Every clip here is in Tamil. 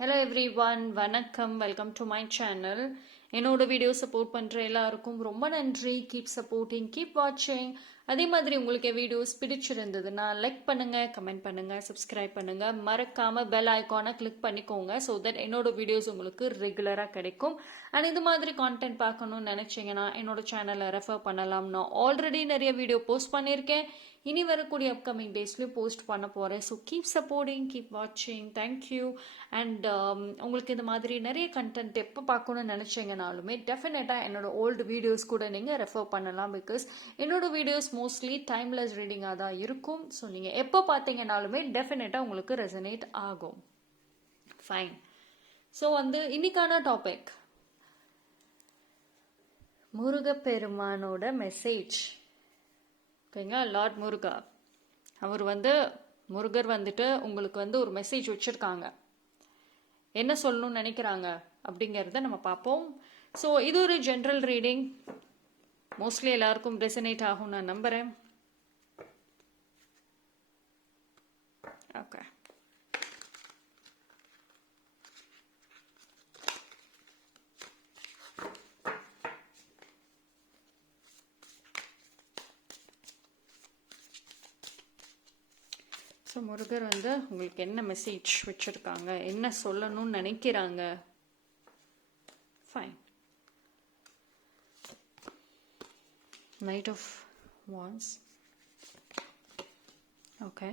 ஹலோ எவ்ரி ஒன், வணக்கம். Welcome to my channel. என்னோட வீடியோ சப்போர்ட் பண்ணுற எல்லாருக்கும் ரொம்ப நன்றி. கீப் சப்போர்ட்டிங், கீப் வாட்சிங். அதே மாதிரி உங்களுக்கு வீடியோஸ் பிடிச்சிருந்ததுன்னா லைக் பண்ணுங்க, கமெண்ட் பண்ணுங்க, சப்ஸ்கிரைப் பண்ணுங்க. மறக்காம பெல் ஐக்கானை கிளிக் பண்ணிக்கோங்க. ஸோ தட் என்னோட வீடியோஸ் உங்களுக்கு ரெகுலராக கிடைக்கும். அண்ட் இந்த மாதிரி கான்டென்ட் பார்க்கணும்னு நினைச்சீங்கன்னா என்னோட சேனலை ரெஃபர் பண்ணலாம். நான் ஆல்ரெடி நிறைய வீடியோ போஸ்ட் பண்ணியிருக்கேன். இனி வரக்கூடிய அப்கமிங் டேஸ்லையும் போஸ்ட் பண்ண போகிறேன். ஸோ கீப் சப்போர்ட்டிங், கீப் வாட்சிங். தேங்க்யூ. அண்ட் உங்களுக்கு இந்த மாதிரி நிறைய கண்டென்ட் எப்போ பார்க்கணும்னு நினச்சிங்கனாலுமே டெஃபினட்டாக என்னோட ஓல்டு வீடியோஸ் கூட நீங்கள் ரெஃபர் பண்ணலாம். பிகாஸ் என்னோட வீடியோஸ் மோஸ்ட்லி டைம்லெஸ் ரீடிங்காக தான் இருக்கும். ஸோ நீங்கள் எப்போ பார்த்தீங்கனாலுமே டெஃபினட்டாக உங்களுக்கு ரெசனேட் ஆகும். ஃபைன். ஸோ இன்னைக்கான டாபிக் முருகப்பெருமானோட மெசேஜ். ஓகேங்களா? லார்ட் முருகா அவர் முருகர் உங்களுக்கு ஒரு மெசேஜ் வச்சுருக்காங்க. என்ன சொல்லணும்னு நினைக்கிறாங்க அப்படிங்கிறத நம்ம பார்ப்போம். ஸோ இது ஒரு ஜென்ரல் ரீடிங். மோஸ்ட்லி எல்லாருக்கும் ரெசனேட் ஆகும் நான் நம்புகிறேன். ஓகே. ஸோ முருகர் உங்களுக்கு என்ன மெசேஜ் வச்சுருக்காங்க, என்ன சொல்லணும்னு நினைக்கிறாங்க? Fine. Knight of Wands. Okay.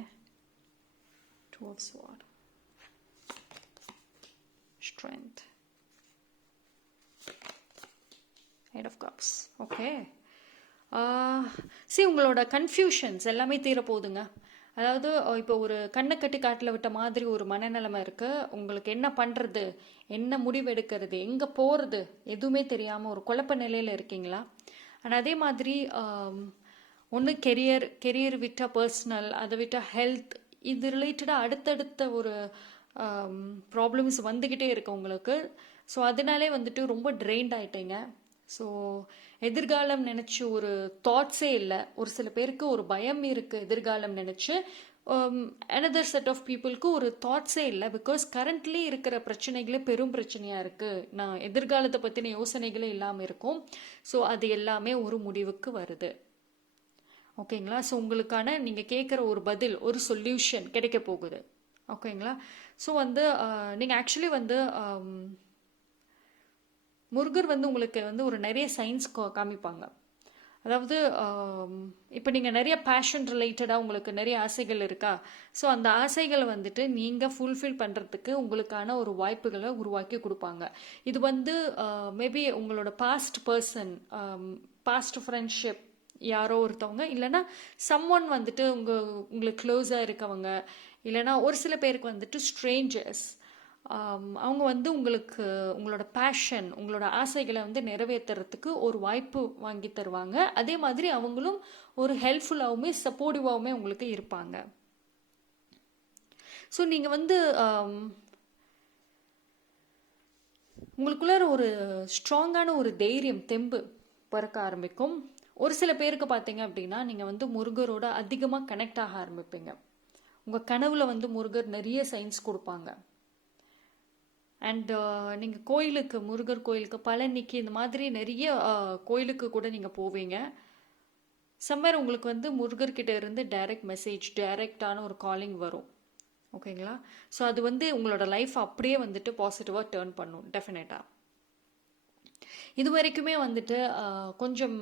Two of Swords. Strength. Eight of Cups. Okay. See, உங்களோட கன்ஃபியூஷன்ஸ் எல்லாமே தீரப்போகுதுங்க. அதாவது இப்போ ஒரு கண்ணை கட்டி காட்டில் விட்ட மாதிரி ஒரு மனநிலைமை இருக்குது. உங்களுக்கு என்ன பண்ணுறது, என்ன முடிவு எடுக்கிறது, எங்கே போகிறது எதுவுமே தெரியாமல் ஒரு குழப்ப நிலையில் இருக்கீங்களா? அண்ட் அதே மாதிரி ஒன்று கெரியர் விட்டால் பர்சனல், அதை விட்டால் ஹெல்த், இது ரிலேட்டடாக அடுத்தடுத்த ஒரு ப்ராப்ளம்ஸ் வந்துக்கிட்டே இருக்கு உங்களுக்கு. ஸோ அதனாலே ரொம்ப ட்ரெயின்ட் ஆகிட்டீங்க. ஸோ எதிர்காலம் நினச்சி ஒரு தாட்ஸே இல்லை. ஒரு சில பேருக்கு ஒரு பயம் இருக்குது எதிர்காலம் நினச்சி. அனதர் செட் ஆஃப் பீப்புளுக்கு ஒரு தாட்ஸே இல்லை. பிகாஸ் கரண்ட்லி இருக்கிற பிரச்சனைகளே பெரும் பிரச்சனையாக இருக்குது. நான் எதிர்காலத்தை பற்றின யோசனைகளே இல்லாமல் இருக்கும். ஸோ அது எல்லாமே ஒரு முடிவுக்கு வருது. ஓகேங்களா? ஸோ உங்களுக்கான நீங்கள் கேட்குற ஒரு பதில், ஒரு சொல்யூஷன் கிடைக்க போகுது. ஓகேங்களா? ஸோ நீங்கள் ஆக்சுவலி முருகர் உங்களுக்கு ஒரு நிறைய சயின்ஸ் காமிப்பாங்க. அதாவது இப்போ நீங்கள் நிறைய பேஷன் ரிலேட்டடாக உங்களுக்கு நிறைய ஆசைகள் இருக்கா? ஸோ அந்த ஆசைகளை நீங்கள் ஃபுல்ஃபில் பண்ணுறதுக்கு உங்களுக்கான ஒரு வாய்ப்புகளை உருவாக்கி கொடுப்பாங்க. இது மேபி உங்களோட பாஸ்ட் பர்சன், பாஸ்ட் ஃப்ரெண்ட்ஷிப் யாரோ ஒருத்தவங்க, இல்லைனா சம்ஒன் உங்களுக்கு க்ளோஸாக இருக்கவங்க, இல்லைனா ஒரு சில பேருக்கு ஸ்ட்ரேஞ்சர்ஸ், அவங்க உங்களுக்கு உங்களோட பேஷன், உங்களோட ஆசைகளை நிறைவேற்றுறதுக்கு ஒரு வாய்ப்பு வாங்கி தருவாங்க. அதே மாதிரி அவங்களும் ஒரு ஹெல்ப்ஃபுல்லாகவுமே சப்போர்ட்டிவாகவுமே உங்களுக்கு இருப்பாங்க. ஸோ நீங்கள் உங்களுக்குள்ளார ஒரு ஸ்ட்ராங்கான ஒரு தைரியம், தெம்பு பிறக்க ஆரம்பிக்கும். ஒரு சில பேருக்கு பார்த்தீங்க அப்படின்னா நீங்கள் முருகரோட அதிகமாக கனெக்ட் ஆக ஆரம்பிப்பீங்க. உங்கள் கனவுல முருகர் நிறைய சயின்ஸ் கொடுப்பாங்க. அண்ட் நீங்கள் கோயிலுக்கு, முருகர் கோயிலுக்கு, பழனிக்கு, இந்த மாதிரி நிறைய கோயிலுக்கு கூட நீங்கள் போவீங்க. சம்மர் உங்களுக்கு முருகர்கிட்ட இருந்து டைரக்ட் மெசேஜ், டைரக்டான ஒரு காலிங் வரும். ஓகேங்களா? ஸோ அது உங்களோட லைஃப் அப்படியே பாசிட்டிவாக டேர்ன் பண்ணும் டெஃபினட்டாக. இது வரைக்குமே கொஞ்சம்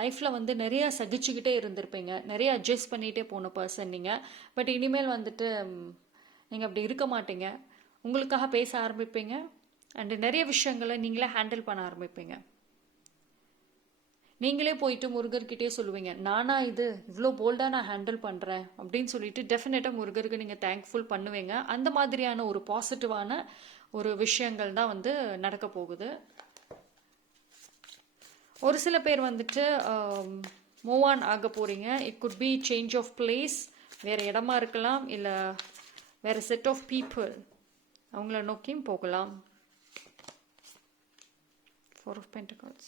லைஃப்பில் நிறைய சகிச்சுக்கிட்டே இருந்திருப்பீங்க, நிறைய அட்ஜஸ்ட் பண்ணிகிட்டே போன பர்சன் நீங்கள். பட் இனிமேல் நீங்கள் அப்படி இருக்க மாட்டீங்க. உங்களுக்காக பேச ஆரம்பிப்பீங்க. அண்டு நிறைய விஷயங்களை நீங்களே ஹேண்டில் பண்ண ஆரம்பிப்பீங்க. நீங்களே போயிட்டு முருகர்கிட்டே சொல்லுவீங்க, நானா இது இவ்வளோ போல்டாக நான் ஹேண்டில் பண்ணுறேன் அப்படின்னு சொல்லிட்டு டெஃபினட்டாக முருகருக்கு நீங்கள் தேங்க்ஃபுல் பண்ணுவீங்க. அந்த மாதிரியான ஒரு பாசிட்டிவான ஒரு விஷயங்கள் தான் நடக்க போகுது. ஒரு சில பேர் மூவ் ஆன் ஆக போகிறீங்க. It could be change of place, வேறு இடமா இருக்கலாம், இல்லை வேறு செட் ஆஃப் பீப்புள், அவங்கள நோக்கியும் போகலாம். Four of Pentacles,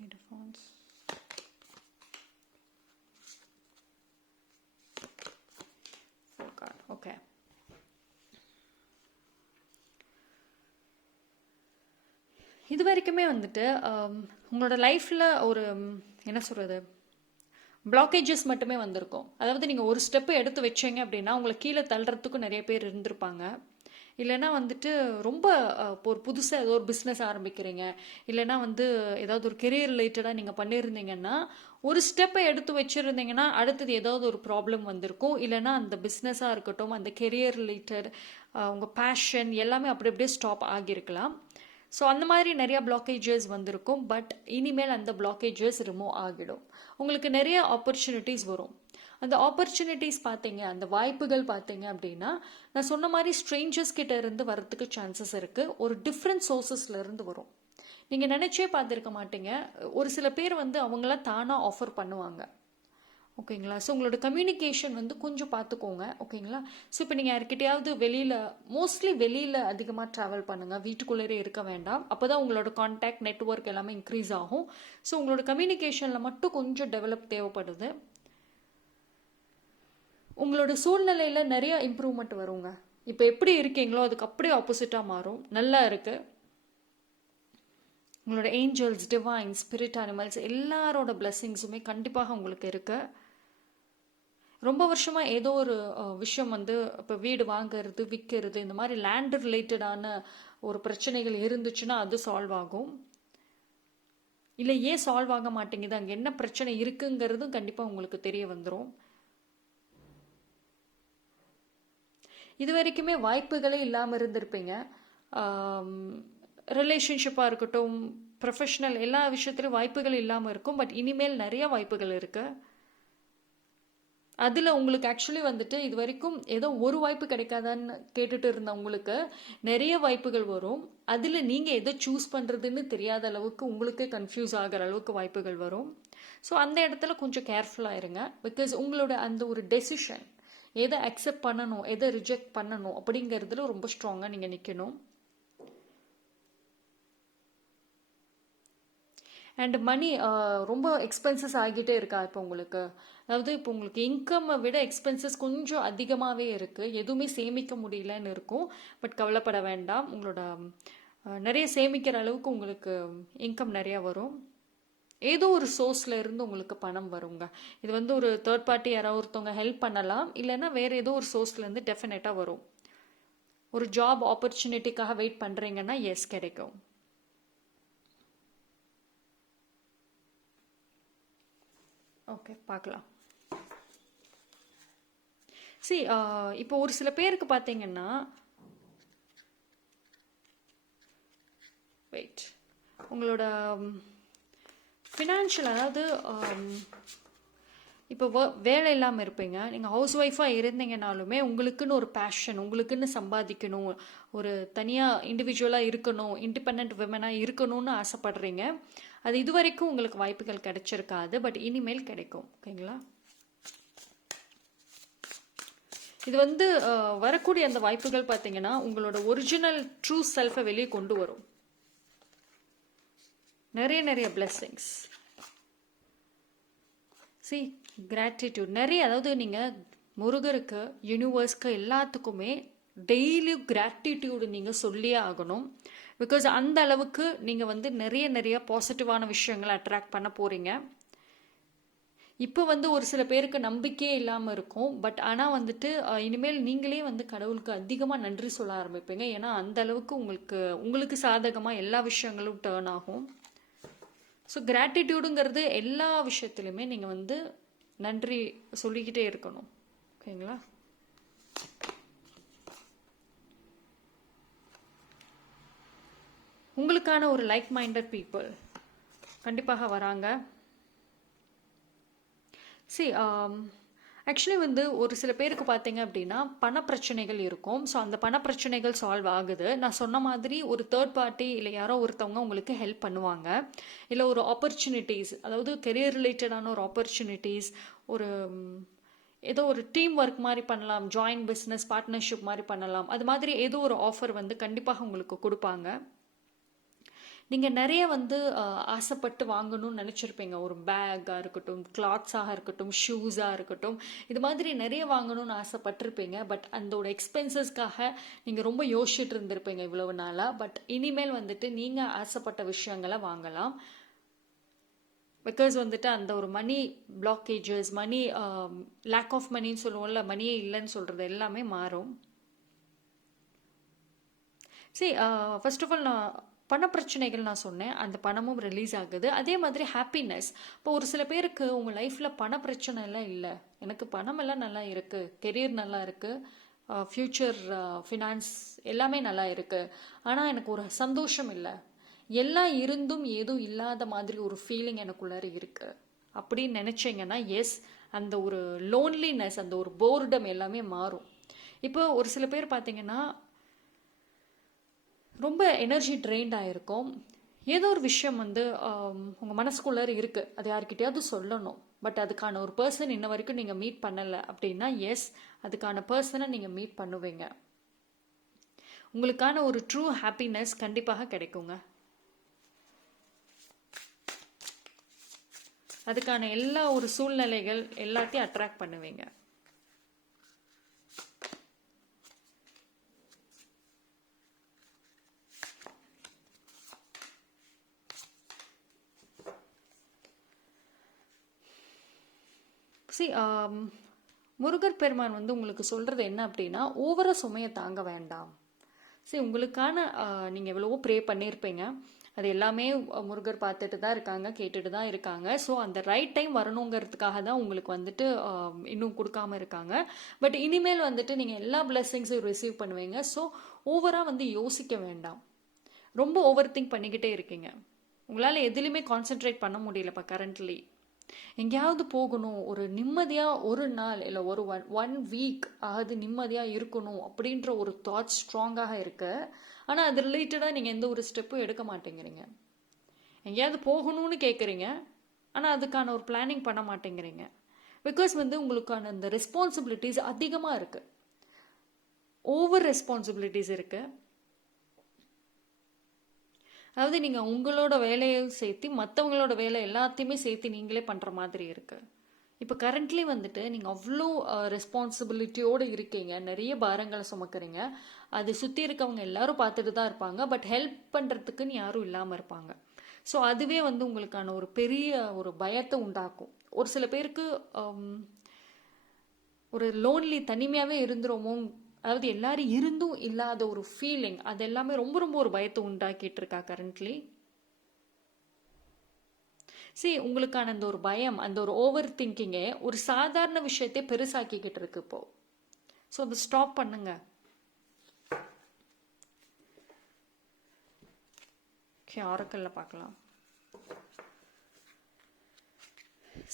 Eight of Wands, Four card. Okay. இது வரைக்குமே வந்துட்டு உங்களோட லைஃப்பில் ஒரு என்ன சொல்கிறது, பிளாக்கேஜஸ் மட்டுமே வந்திருக்கும். அதாவது நீங்கள் ஒரு ஸ்டெப்பு எடுத்து வச்சீங்க அப்படின்னா உங்களை கீழே தள்ளுறதுக்கும் நிறைய பேர் இருந்திருப்பாங்க. இல்லைன்னா வந்துட்டு ரொம்ப ஒரு புதுசாக ஏதோ ஒரு பிஸ்னஸ் ஆரம்பிக்கிறீங்க, இல்லைன்னா வந்து ஏதாவது ஒரு கெரியர் ரிலேட்டடாக நீங்கள் பண்ணியிருந்தீங்கன்னா ஒரு ஸ்டெப்பை எடுத்து வச்சுருந்தீங்கன்னா அடுத்தது ஏதாவது ஒரு ப்ராப்ளம் வந்திருக்கும். இல்லைன்னா அந்த பிஸ்னஸாக இருக்கட்டும், அந்த கெரியர் ரிலேட்டட் உங்கள் பேஷன் எல்லாமே அப்படி அப்படியே ஸ்டாப் ஆகியிருக்கலாம். ஸோ அந்த மாதிரி நிறையா பிளாக்கேஜஸ் வந்திருக்கும். பட் இனிமேல் அந்த பிளாக்கேஜஸ் ரிமூவ் ஆகிடும். உங்களுக்கு நிறைய ஆப்பர்ச்சுனிட்டிஸ் வரும். அந்த ஆப்பர்ச்சுனிட்டிஸ் பார்த்தீங்க, அந்த வாய்ப்புகள் பார்த்தீங்க அப்படின்னா நான் சொன்ன மாதிரி ஸ்ட்ரேஞ்சர்ஸ் கிட்ட இருந்து வரத்துக்கு சான்சஸ் இருக்குது. ஒரு டிஃப்ரெண்ட் சோர்சஸ்ல இருந்து வரும். நீங்கள் நினச்சே பார்த்துருக்க மாட்டீங்க. ஒரு சில பேர் வந்து அவங்களாம் தானாக ஆஃபர் பண்ணுவாங்க. ஓகேங்களா? ஸோ உங்களோட கம்யூனிகேஷன் வந்து கொஞ்சம் பார்த்துக்கோங்க. ஓகேங்களா? ஸோ இப்போ நீங்கள் யார்கிட்டயாவது மோஸ்ட்லி வெளியில் அதிகமாக ட்ராவல் பண்ணுங்கள், வீட்டுக்குள்ளேயே இருக்க வேண்டாம். அப்போ தான் உங்களோட கான்டாக்ட் நெட்ஒர்க் எல்லாமே இன்க்ரீஸ் ஆகும். ஸோ உங்களோட கம்யூனிகேஷனில் மட்டும் கொஞ்சம் டெவலப் தேவைப்படுது. உங்களோட சூழ்நிலையில் நிறைய இம்ப்ரூவ்மெண்ட் வருங்க. இப்போ எப்படி இருக்கீங்களோ அதுக்கு அப்படியே ஆப்போசிட்டாக மாறும். நல்லா இருக்குது. உங்களோட ஏஞ்சல்ஸ், டிவைன், ஸ்பிரிட் அனிமல்ஸ் எல்லாரோட பிளெஸ்ஸிங்ஸுமே கண்டிப்பாக உங்களுக்கு இருக்குது. ரொம்ப வருஷமாக ஏதோ ஒரு விஷயம் வந்து இப்போ வீடு வாங்கிறது, விற்கிறது, இந்த மாதிரி லேண்ட் ரிலேட்டடான ஒரு பிரச்சனைகள் இருந்துச்சுன்னா அது சால்வ் ஆகும். இல்லை ஏன் சால்வ் ஆக மாட்டேங்குது, அங்கே என்ன பிரச்சனை இருக்குங்கிறதும் கண்டிப்பாக உங்களுக்கு தெரிய வந்துடும். இது வரைக்குமே வாய்ப்புகளே இல்லாமல் இருந்திருப்பீங்க. ரிலேஷன்ஷிப்பாக இருக்கட்டும், ப்ரொஃபஷ்னல் எல்லா விஷயத்துலையும் வாய்ப்புகள் இல்லாமல் இருக்கும். பட் இனிமேல் நிறைய வாய்ப்புகள் இருக்குது. அதில் உங்களுக்கு ஆக்சுவலி வந்துட்டு இது வரைக்கும் ஏதோ ஒரு வாய்ப்பு கிடைக்காதான்னு கேட்டுட்டு இருந்த உங்களுக்கு நிறைய வாய்ப்புகள் வரும். அதில் நீங்கள் எதை சூஸ் பண்ணுறதுன்னு தெரியாத அளவுக்கு உங்களுக்கே கன்ஃபியூஸ் ஆகிற அளவுக்கு வாய்ப்புகள் வரும். ஸோ அந்த இடத்துல கொஞ்சம் கேர்ஃபுல்லாக இருங்க. பிகாஸ் உங்களோட அந்த ஒரு டெசிஷன், எதை அக்செப்ட் பண்ணணும் எதை ரிஜெக்ட் பண்ணணும் அப்படிங்கிறதுல ரொம்ப ஸ்ட்ராங்காக நீங்கள் நிற்கணும். அண்ட் மணி ரொம்ப எக்ஸ்பென்சஸ் ஆகிட்டே இருக்கா இப்போ உங்களுக்கு? அதாவது இப்போ உங்களுக்கு இன்கம்மை விட எக்ஸ்பென்சஸ் கொஞ்சம் அதிகமாகவே இருக்குது. எதுவுமே சேமிக்க முடியலன்னு இருக்கும். பட் கவலைப்பட வேண்டாம். உங்களோட நிறைய சேமிக்கிற அளவுக்கு உங்களுக்கு இன்கம் நிறையா வரும். ஏதோ ஒரு சோர்ஸில் இருந்து உங்களுக்கு பணம் வருங்க. இது வந்து ஒரு தேர்ட் பார்ட்டி யாராவது ஒருத்தவங்க ஹெல்ப் பண்ணலாம், இல்லைன்னா வேறு ஏதோ ஒரு சோர்ஸ்லேருந்து டெஃபினட்டாக வரும். ஒரு ஜாப் ஆப்பர்ச்சுனிட்டிக்காக வெயிட் பண்ணுறீங்கன்னா எஸ், கிடைக்கும். ஓகே, பார்க்கலாம். இப்போ ஒரு சில பேருக்கு பார்த்தீங்கன்னா வெயிட், உங்களோட ஃபினான்ஷியல், அதாவது இப்போ வேலை இல்லாமல் இருப்பீங்க. நீங்கள் ஹவுஸ் ஒய்ஃபாக இருந்தீங்கனாலுமே உங்களுக்குன்னு ஒரு பேஷன், உங்களுக்குன்னு சம்பாதிக்கணும், ஒரு தனியாக இண்டிவிஜுவலாக இருக்கணும், இண்டிபெண்ட் விமனாக இருக்கணும்னு ஆசைப்படுறீங்க. அது இது வரைக்கும் உங்களுக்கு வாய்ப்புகள் கிடைச்சிருக்காது. பட் இனிமேல் கிடைக்கும். ஓகேங்களா? இது வந்து வரக்கூடிய அந்த வாய்ப்புகள் பார்த்தீங்கன்னா உங்களோட ஒரிஜினல் ட்ரூ செல்ஃபை வெளியே கொண்டு வரும். நிறைய நிறைய பிளெஸ்ஸிங்ஸ். கிராட்டிடியூட் நிறைய. அதாவது நீங்கள் முருகருக்கு, யூனிவர்ஸ்க்கு எல்லாத்துக்குமே டெய்லி கிராட்டிடியூடு நீங்கள் சொல்லியே ஆகணும். பிகாஸ் அந்த அளவுக்கு நீங்கள் வந்து நிறைய நிறைய பாசிட்டிவான விஷயங்களை அட்ராக்ட் பண்ண போகிறீங்க. இப்போ வந்து ஒரு சில பேருக்கு நம்பிக்கையே இல்லாமல் இருக்கும். பட் ஆனால் வந்துட்டு இனிமேல் நீங்களே வந்து கடவுளுக்கு அதிகமாக நன்றி சொல்ல ஆரம்பிப்பீங்க. ஏன்னா அந்த அளவுக்கு உங்களுக்கு சாதகமாக எல்லா விஷயங்களும் டேர்ன் ஆகும். ஸோ கிராட்டிடியூடுங்கிறது எல்லா விஷயத்துலையுமே நீங்கள் வந்து நன்றி சொல்லிக்கிட்டே இருக்கணும். ஓகேங்களா? உங்களுக்கான ஒரு லைக் மைண்டட் பீப்புள் கண்டிப்பாக வராங்க. ஆக்சுவலி வந்து ஒரு சில பேருக்கு பார்த்தீங்க அப்படின்னா பணப்பிரச்சனைகள் இருக்கும். ஸோ அந்த பணப்பிரச்சனைகள் சால்வ் ஆகுது. நான் சொன்ன மாதிரி ஒரு தேர்ட் பார்ட்டி இல்லை யாரோ ஒருத்தவங்க உங்களுக்கு ஹெல்ப் பண்ணுவாங்க. இல்லை ஒரு ஆப்பர்ச்சுனிட்டிஸ், அதாவது கெரியர் ரிலேட்டடான ஒரு ஆப்பர்ச்சுனிட்டிஸ், ஒரு ஏதோ ஒரு டீம் ஒர்க் மாதிரி பண்ணலாம், ஜாயின்ட் பிஸ்னஸ் பார்ட்னர்ஷிப் மாதிரி பண்ணலாம். அது மாதிரி ஏதோ ஒரு ஆஃபர் வந்து கண்டிப்பாக உங்களுக்கு கொடுப்பாங்க. நீங்கள் நிறைய வந்து ஆசைப்பட்டு வாங்கணும்னு நினச்சிருப்பீங்க. ஒரு பேக்காக இருக்கட்டும், கிளாத்ஸாக இருக்கட்டும், ஷூஸாக இருக்கட்டும், இது மாதிரி நிறைய வாங்கணும்னு ஆசைப்பட்டிருப்பீங்க. பட் அதோட எக்ஸ்பென்சஸ்க்காக நீங்கள் ரொம்ப யோசிச்சுட்டு இருந்திருப்பீங்க இவ்வளவு நாளாக. பட் இனிமேல் வந்துட்டு நீங்கள் ஆசைப்பட்ட விஷயங்களை வாங்கலாம். பிகாஸ் வந்துட்டு அந்த ஒரு மணி பிளாக்கேஜஸ், மணி லேக் ஆஃப் மணின்னு சொல்லுவோம்ல, மணியே இல்லைன்னு சொல்கிறது எல்லாமே மாறும். சரி, ஃபர்ஸ்ட் ஆஃப் ஆல் நான் பண பிரச்சனைகள் நான் சொன்னேன், அந்த பணமும் ரிலீஸ் ஆகுது. அதே மாதிரி ஹாப்பினஸ். இப்போ ஒரு சில பேருக்கு உங்கள் லைஃப்பில் பண பிரச்சனை எல்லாம் இல்லை, எனக்கு பணம் எல்லாம் நல்லா இருக்குது, கெரியர் நல்லா இருக்குது, ஃப்யூச்சர் ஃபினான்ஸ் எல்லாமே நல்லா இருக்குது, ஆனால் எனக்கு ஒரு சந்தோஷம் இல்லை, எல்லாம் இருந்தும் ஏதும் இல்லாத மாதிரி ஒரு ஃபீலிங் எனக்குள்ளார இருக்குது அப்படின்னு நினச்சிங்கன்னா, எஸ், அந்த ஒரு லோன்லினஸ், அந்த ஒரு போர்டம் எல்லாமே மாறும். இப்போ ஒரு சில பேர் பார்த்தீங்கன்னா ரொம்ப எனர்ஜி ட்ரெயின்ட் ஆகிருக்கும். ஏதோ ஒரு விஷயம் வந்து உங்கள் மனசுக்குள்ளார இருக்குது, அது யார்கிட்டயாவது சொல்லணும். பட் அதுக்கான ஒரு பர்சன் இன்ன வரைக்கும் நீங்கள் மீட் பண்ணலை அப்படின்னா, எஸ், அதுக்கான பர்சனை நீங்கள் மீட் பண்ணுவீங்க. உங்களுக்கான ஒரு ட்ரூ ஹாப்பினஸ் கண்டிப்பாக கிடைக்குங்க. அதுக்கான எல்லா ஒரு சூழ்நிலைகள் எல்லாத்தையும் அட்ராக்ட் பண்ணுவீங்க. சி, முருகர் பெருமான் வந்து உங்களுக்கு சொல்கிறது என்ன அப்படின்னா, ஓவர சுமையை தாங்க வேண்டாம். சரி, உங்களுக்கான நீங்கள் எவ்வளவோ ப்ரே பண்ணியிருப்பீங்க, அது எல்லாமே முருகர் பார்த்துட்டு தான் இருக்காங்க, கேட்டுட்டு தான் இருக்காங்க. ஸோ அந்த ரைட் டைம் வரணுங்கிறதுக்காக தான் உங்களுக்கு வந்துட்டு இன்னும் கொடுக்காம இருக்காங்க. பட் இனிமேல் வந்துட்டு நீங்கள் எல்லா பிளெஸ்ஸிங்ஸையும் ரிசீவ் பண்ணுவீங்க. ஸோ ஓவராக வந்து யோசிக்க வேண்டாம். ரொம்ப ஓவர் திங்க் பண்ணிக்கிட்டே இருக்கீங்க, உங்களால் எதுலையுமே கான்சென்ட்ரேட் பண்ண முடியலப்பா கரண்ட்லி. எங்கேயாவது போகணும், ஒரு நிம்மதியாக ஒரு நாள் இல்லை ஒரு ஒன் வீக் ஆகுது நிம்மதியாக இருக்கணும் அப்படின்ற ஒரு தாட் ஸ்ட்ராங்காக இருக்கு. ஆனால் அது ரிலேட்டடாக நீங்கள் எந்த ஒரு ஸ்டெப்பும் எடுக்க மாட்டேங்கிறீங்க. எங்கேயாவது போகணும்னு கேட்குறீங்க, ஆனால் அதுக்கான ஒரு பிளானிங் பண்ண மாட்டேங்கிறீங்க. பிகாஸ் வந்து உங்களுக்கான அந்த ரெஸ்பான்சிபிலிட்டிஸ் அதிகமாக இருக்குது, ஓவர் ரெஸ்பான்சிபிலிட்டிஸ் இருக்குது. அதாவது நீங்கள் உங்களோட வேலையை சேர்த்து மற்றவங்களோட வேலை எல்லாத்தையுமே சேர்த்து நீங்களே பண்ணுற மாதிரி இருக்குது. இப்போ கரண்ட்லி வந்துட்டு நீங்கள் அவ்வளோ ரெஸ்பான்சிபிலிட்டியோடு இருக்கீங்க, நிறைய பாரங்களை சுமக்கிறீங்க. அது சுற்றி இருக்கவங்க எல்லாரும் பார்த்துட்டு தான் இருப்பாங்க, பட் ஹெல்ப் பண்ணுறதுக்குன்னு யாரும் இல்லாமல் இருப்பாங்க. ஸோ அதுவே வந்து உங்களுக்கான ஒரு பெரிய ஒரு பயத்தை உண்டாக்கும். ஒரு சில பேருக்கு ஒரு லோன்லி, தனிமையாகவே இருந்துருமோ, அதாவது எல்லாரும் இருந்தும் இல்லாத ஒரு ஃபீலிங், அது எல்லாமே ரொம்ப ரொம்ப ஒரு பயத்தை உண்டாக்கிட்டு இருக்கா கரண்ட்லி. சரி, உங்களுக்கான அந்த ஒரு பயம், அந்த ஒரு ஓவர் திங்கிங்கே ஒரு சாதாரண விஷயத்தை பெருசாக்கிக்கிட்டு இருக்கு இப்போ. ஸோ அதை ஸ்டாப் பண்ணுங்க. ஆரக்கல்ல பார்க்கலாம்.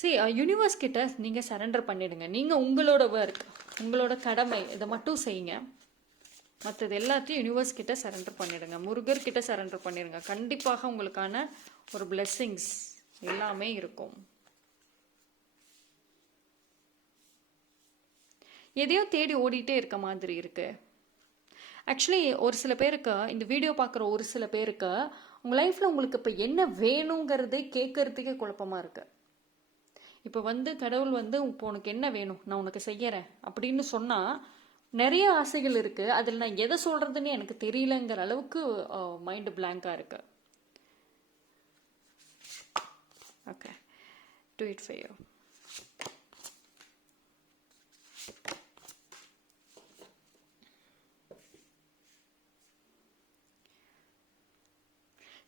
சரி, யூனிவர்ஸ் கிட்ட நீங்கள் சரண்டர் பண்ணிடுங்க. நீங்கள் உங்களோட ஒர்க், உங்களோட கடமை இதை மட்டும் செய்யுங்க. மற்றது எல்லாத்தையும் யூனிவர்ஸ் கிட்ட சரண்டர் பண்ணிடுங்க, முருகர் கிட்ட சரண்டர் பண்ணிடுங்க. கண்டிப்பாக உங்களுக்கான ஒரு பிளெஸ்ஸிங்ஸ் எல்லாமே இருக்கும். எதையோ தேடி ஓடிட்டே இருக்க மாதிரி இருக்கு. ஆக்சுவலி ஒரு சில பேருக்கு, இந்த வீடியோ பார்க்குற ஒரு சில பேருக்கு, உங்கள் லைஃப்பில் உங்களுக்கு இப்போ என்ன வேணுங்கிறதே கேட்கறதுக்கே குழப்பமாக இருக்கு. இப்போ வந்து கடவுள் வந்து இப்போ உனக்கு என்ன வேணும், நான் உனக்கு செய்யறேன் அப்படின்னு சொன்னால் நிறைய ஆசைகள் இருக்குது, அதில் நான் எதை சொல்கிறதுன்னு எனக்கு தெரியலங்கிற அளவுக்கு மைண்டு பிளாங்காக இருக்கு. Okay, do it for you.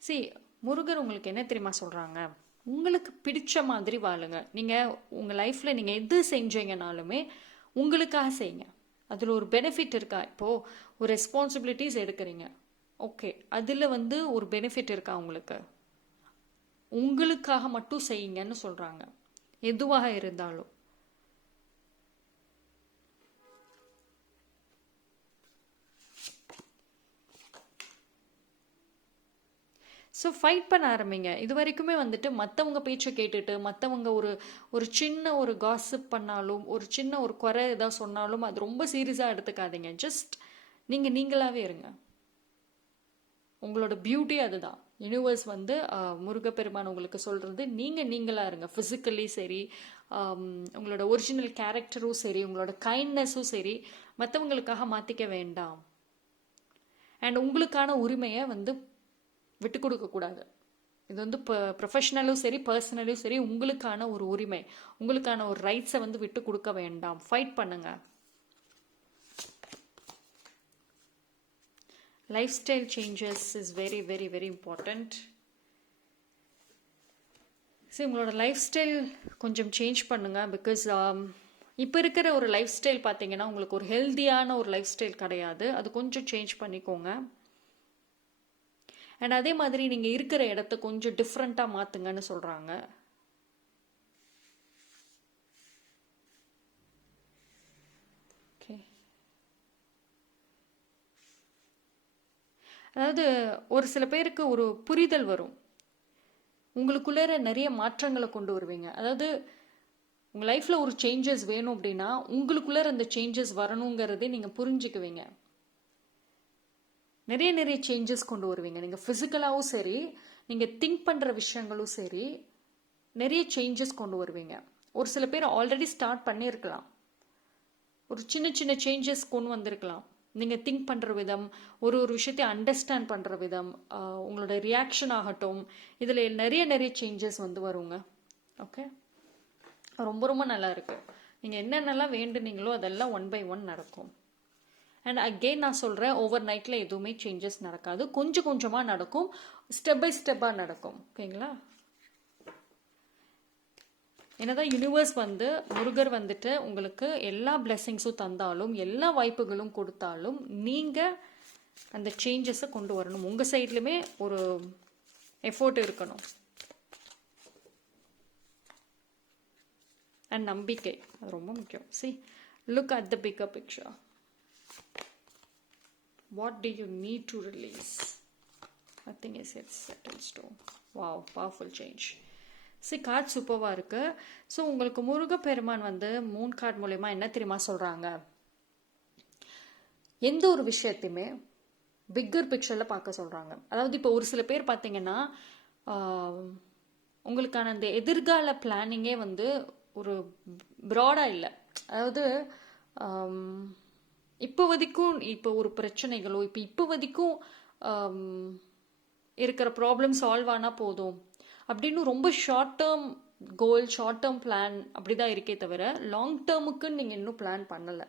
சரி, முருகர் உங்களுக்கு என்ன தெரியுமா சொல்கிறாங்க, உங்களுக்கு பிடிச்ச மாதிரி வாழுங்க. நீங்கள் உங்கள் லைஃப்பில் நீங்கள் எது செஞ்சீங்கனாலுமே உங்களுக்காக செய்யுங்க. அதில் ஒரு பெனிஃபிட் இருக்கா? இப்போது ஒரு ரெஸ்பான்சிபிலிட்டிஸ் எடுக்கிறீங்க, ஓகே, அதில் வந்து ஒரு பெனிஃபிட் இருக்கா உங்களுக்கு? உங்களுக்காக மட்டும் செய்யுங்கன்னு சொல்கிறாங்க, எதுவாக இருந்தாலும். ஸோ ஃபைட் பண்ண ஆரம்பிங்க. இது வரைக்குமே வந்துட்டு மற்றவங்க பேச்சை கேட்டுட்டு, மற்றவங்க ஒரு சின்ன ஒரு காசிப் பண்ணாலும், ஒரு சின்ன ஒரு குறை ஏதாவது சொன்னாலும் அது ரொம்ப சீரியஸாக எடுத்துக்காதீங்க. ஜஸ்ட் நீங்கள் நீங்களாகவே இருங்க. உங்களோட பியூட்டி அதுதான். யூனிவர்ஸ் வந்து முருகப்பெருமான் உங்களுக்கு சொல்கிறது, நீங்கள் நீங்களாக இருங்க. ஃபிசிக்கலி சரி, உங்களோட ஒரிஜினல் கேரக்டரும் சரி, உங்களோட கைண்ட்னஸும் சரி, மற்றவங்களுக்காக மாற்றிக்க வேண்டாம். அண்ட் உங்களுக்கான உரிமையை வந்து விட்டு கொடுக்கக்கூடாது. இது வந்து இப்போ ப்ரொஃபஷ்னலும் சரி, பர்சனலும் சரி, உங்களுக்கான ஒரு உரிமை, உங்களுக்கான ஒரு ரைட்ஸை வந்து விட்டு கொடுக்க வேண்டாம். ஃபைட் பண்ணுங்க. Life style changes is very very very important. சரி, உங்களோட லைஃப் ஸ்டைல் கொஞ்சம் சேஞ்ச் பண்ணுங்க. பிகாஸ் இப்போ இருக்கிற ஒரு லைஃப் ஸ்டைல் பார்த்தீங்கன்னா உங்களுக்கு ஒரு ஹெல்த்தியான ஒரு லைஃப் ஸ்டைல் கிடையாது. அது கொஞ்சம் சேஞ்ச் பண்ணிக்கோங்க. அண்ட் அதே மாதிரி நீங்கள் இருக்கிற இடத்த கொஞ்சம் டிஃப்ரெண்ட்டாக மாற்றுங்கன்னு சொல்கிறாங்க. ஓகே, அதாவது ஒரு சில பேருக்கு ஒரு புரிதல் வரும். உங்களுக்குள்ளே நிறைய மாற்றங்களை கொண்டு வருவீங்க. அதாவது உங்கள் லைஃப்பில் ஒரு சேஞ்சஸ் வேணும் அப்படின்னா உங்களுக்குள்ளே அந்த சேஞ்சஸ் வரணுங்கிறதே நீங்கள் புரிஞ்சுக்குவீங்க. நிறைய நிறைய சேஞ்சஸ் கொண்டு வருவீங்க. நீங்கள் ஃபிசிக்கலாகவும் சரி, நீங்கள் திங்க் பண்ணுற விஷயங்களும் சரி, நிறைய சேஞ்சஸ் கொண்டு வருவீங்க. ஒரு சில பேர் ஆல்ரெடி ஸ்டார்ட் பண்ணியிருக்கலாம். ஒரு சின்ன சின்ன சேஞ்சஸ் கொண்டு வந்திருக்கலாம். நீங்கள் திங்க் பண்ணுற விதம், ஒரு ஒரு விஷயத்தை அண்டர்ஸ்டாண்ட் பண்ணுற விதம், உங்களோட ரியாக்ஷன் ஆகட்டும், இதில் நிறைய நிறைய சேஞ்சஸ் வந்து வருங்க. ஓகே, ரொம்ப ரொம்ப நல்லா இருக்கு. நீங்கள் என்னென்னலாம் வேண்டுனீங்களோ அதெல்லாம் 1 by 1 நடக்கும். அண்ட் அகெயின் நான் சொல்கிறேன், ஓவர் நைட்டில் எதுவுமே சேஞ்சஸ் நடக்காது. கொஞ்சம் கொஞ்சமாக நடக்கும், ஸ்டெப் பை ஸ்டெப்பாக நடக்கும். ஓகேங்களா? என்னதான் யூனிவர்ஸ் வந்து முருகர் வந்துட்டு உங்களுக்கு எல்லா பிளெஸிங்ஸும் தந்தாலும், எல்லா வாய்ப்புகளும் கொடுத்தாலும், நீங்கள் அந்த சேஞ்சஸை கொண்டு வரணும். உங்கள் சைட்லையுமே ஒரு எஃபோர்ட் இருக்கணும். அண்ட் நம்பிக்கை, அது ரொம்ப முக்கியம். See, look at the bigger picture. What do you need to release? Nothing is yet set in stone. Wow, powerful change. Card சூப்பராக இருக்குது. ஸோ உங்களுக்கு முருகப்பெருமான் வந்து மூன் கார்டு மூலயமா என்ன தெரியுமா சொல்கிறாங்க? எந்த ஒரு விஷயத்தையுமே பிக்கர் பிக்சரில் பார்க்க சொல்கிறாங்க. அதாவது இப்போ ஒரு சில பேர் பார்த்தீங்கன்னா உங்களுக்கான அந்த எதிர்கால பிளானிங்கே வந்து ஒரு ப்ராடாக இல்லை. அதாவது இப்போ வரைக்கும் இப்போ ஒரு பிரச்சனைகளோ இப்போ வரைக்கும் இருக்கிற ப்ராப்ளம் சால்வ் ஆனால் போதும் அப்படின்னு ரொம்ப short term goal, short term plan அப்படி தான் இருக்கே தவிர லாங் டேர்முக்குன்னு நீங்கள் இன்னும் பிளான் பண்ணலை.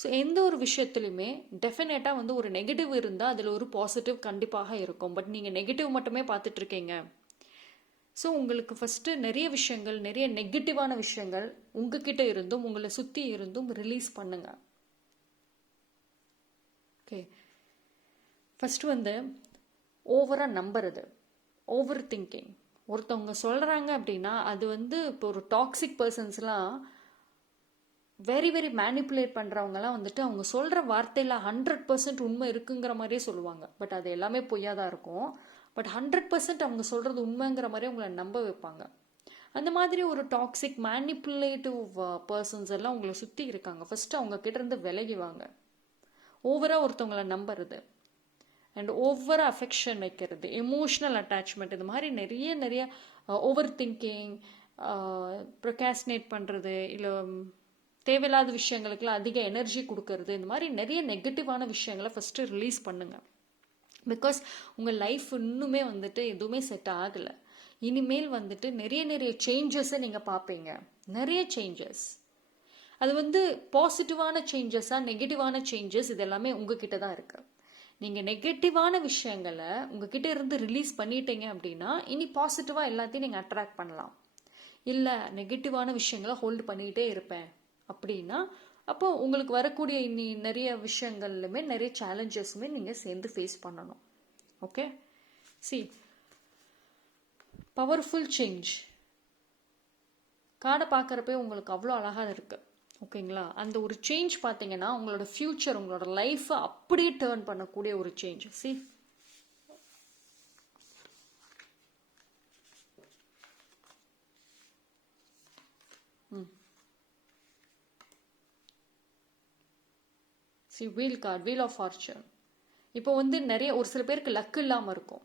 ஸோ எந்த ஒரு விஷயத்துலையுமே டெஃபினட்டாக வந்து ஒரு நெகட்டிவ் இருந்தால் அதில் ஒரு பாசிட்டிவ் கண்டிப்பாக இருக்கும். பட் நீங்கள் நெகட்டிவ் மட்டுமே பார்த்துட்டு இருக்கீங்க. ஸோ உங்களுக்கு ஃபஸ்ட்டு நிறைய விஷயங்கள், நிறைய நெகட்டிவான விஷயங்கள் உங்ககிட்ட இருந்தும் உங்களை சுற்றி இருந்தும் ரிலீஸ் பண்ணுங்க. ஓகே, ஃபஸ்ட்டு வந்து ஓவராக நம்புறது, ஓவர் திங்கிங். ஒருத்தவங்க சொல்கிறாங்க அப்படின்னா அது வந்து இப்போ ஒரு டாக்ஸிக் பர்சன்ஸ்லாம், வெரி வெரி மேனிப்புலேட் பண்ணுறவங்கலாம் வந்துட்டு அவங்க சொல்கிற வார்த்தையில் 100% உண்மை இருக்குங்கிற மாதிரியே சொல்லுவாங்க. பட் அது எல்லாமே பொய்யா தான் இருக்கும். பட் 100% அவங்க சொல்கிறது உண்மைங்கிற மாதிரி உங்களை நம்ப வைப்பாங்க. அந்த மாதிரி ஒரு டாக்ஸிக் மேனிப்புலேட்டிவ் பர்சன்ஸ் எல்லாம் உங்களை சுற்றி இருக்காங்க. ஃபஸ்ட்டு அவங்க கிட்டேருந்து விலகிவாங்க. ஓவராக ஒருத்தவங்களை நம்புறது அண்ட் ஓவராக அஃபெக்ஷன் வைக்கிறது, எமோஷ்னல் அட்டாச்மெண்ட், இது மாதிரி நிறைய நிறைய ஓவர் திங்கிங், ப்ரொகாஸ்டினேட் பண்ணுறது, இல்லை தேவையில்லாத விஷயங்களுக்குலாம் அதிக எனர்ஜி கொடுக்கறது, இந்த மாதிரி நிறைய நெகட்டிவான விஷயங்களை ஃபஸ்ட்டு ரிலீஸ் பண்ணுங்கள். பிகாஸ் உங்கள் லைஃப் இன்னுமே வந்துட்டு எதுவுமே செட் ஆகலை. இனிமேல் வந்துட்டு நிறைய நிறைய சேஞ்சஸை நீங்கள் பார்ப்பீங்க. நிறைய சேஞ்சஸ், அது வந்து பாசிட்டிவான சேஞ்சஸாக நெகட்டிவான சேஞ்சஸ், இது எல்லாமே உங்ககிட்ட தான் இருக்குது. நீங்கள் நெகட்டிவான விஷயங்களை உங்ககிட்ட இருந்து ரிலீஸ் பண்ணிட்டீங்க அப்படின்னா இனி பாசிட்டிவாக எல்லாத்தையும் நீங்கள் அட்ராக்ட் பண்ணலாம். இல்லை நெகட்டிவான விஷயங்களை ஹோல்டு பண்ணிகிட்டே இருப்பேன் அப்படின்னா அப்போ உங்களுக்கு வரக்கூடிய இனி நிறைய விஷயங்கள்லுமே நிறைய சேலஞ்சஸுமே நீங்கள் சேர்ந்து ஃபேஸ் பண்ணணும். ஓகே, பவர்ஃபுல் சேஞ்ச் கார்டை பார்க்குறப்பே உங்களுக்கு அவ்வளோ அழகாக இருக்குது. ஓகேங்களா? அந்த ஒரு சேஞ்ச் பார்த்தீங்கன்னா உங்களோட ஃப்யூச்சர், உங்களோட லைஃப்பை அப்படியே டேர்ன் பண்ணக்கூடிய ஒரு change. Wheel card, wheel of fortune. இப்போ வந்து நிறைய ஒரு சில பேருக்கு லக் இல்லாமல் இருக்கும்.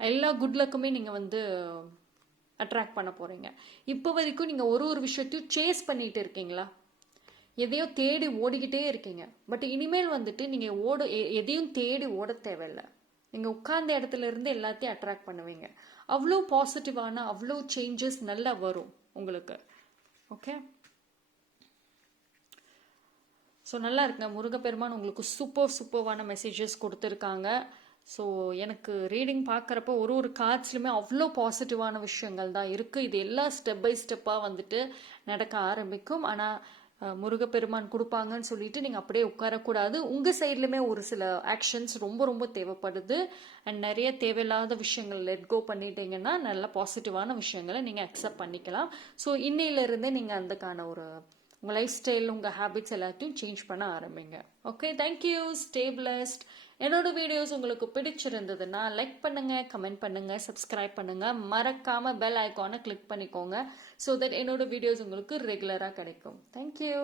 எல்லா குட் லக்குமே நீங்கள் வந்து அட்ராக்ட் பண்ண போகிறீங்க. இப்போ வரைக்கும் நீங்கள் ஒரு ஒரு விஷயத்தையும் சேஸ் பண்ணிட்டு இருக்கீங்களா? எதையோ தேடி ஓடிக்கிட்டே இருக்கீங்க. பட் இனிமேல் வந்துட்டு நீங்கள் எதையும் தேடி ஓட தேவையில்லை. நீங்கள் உட்கார்ந்த இடத்துல இருந்து எல்லாத்தையும் அட்ராக்ட் பண்ணுவீங்க. அவ்வளோ பாசிட்டிவான அவ்வளோ சேஞ்சஸ் நல்லா வரும் உங்களுக்கு. ஓகே, ஸோ நல்லா இருக்குங்க. முருகப்பெருமான் உங்களுக்கு சூப்பர்வான மெசேஜஸ் கொடுத்துருக்காங்க. ஸோ எனக்கு ரீடிங் பார்க்குறப்ப ஒரு ஒரு கார்ட்ஸ்லையுமே அவ்வளோ பாசிட்டிவான விஷயங்கள் தான் இருக்குது. இது எல்லாம் ஸ்டெப் பை ஸ்டெப்பாக வந்துட்டு நடக்க ஆரம்பிக்கும். ஆனால் முருகப்பெருமான் கொடுப்பாங்கன்னு சொல்லிட்டு நீங்கள் அப்படியே உட்காரக்கூடாது. உங்கள் சைட்லையுமே ஒரு சில ஆக்ஷன்ஸ் ரொம்ப ரொம்ப தேவைப்படுது. அண்ட் நிறைய தேவையில்லாத விஷயங்கள் லெட் கோ பண்ணிட்டீங்கன்னா நல்ல பாசிட்டிவான விஷயங்களை நீங்கள் அக்செப்ட் பண்ணிக்கலாம். ஸோ இன்னையிலிருந்தே நீங்கள் அதுக்கான உங்கள் லைஃப் ஸ்டைல், உங்கள் ஹேபிட்ஸ் எல்லாத்தையும் சேஞ்ச் பண்ண ஆரம்பிங்க. Okay, thank you. Stay blessed. என்னோட வீடியோஸ் உங்களுக்கு பிடிச்சிருந்ததுன்னா லைக் பண்ணுங்க, கமெண்ட் பண்ணுங்க, சப்ஸ்கிரைப் பண்ணுங்க. மறக்காம பெல் ஐக்கானை கிளிக் பண்ணிக்கோங்க. ஸோ தட் என்னோட வீடியோஸ் உங்களுக்கு ரெகுலராக கிடைக்கும். தேங்க்யூ.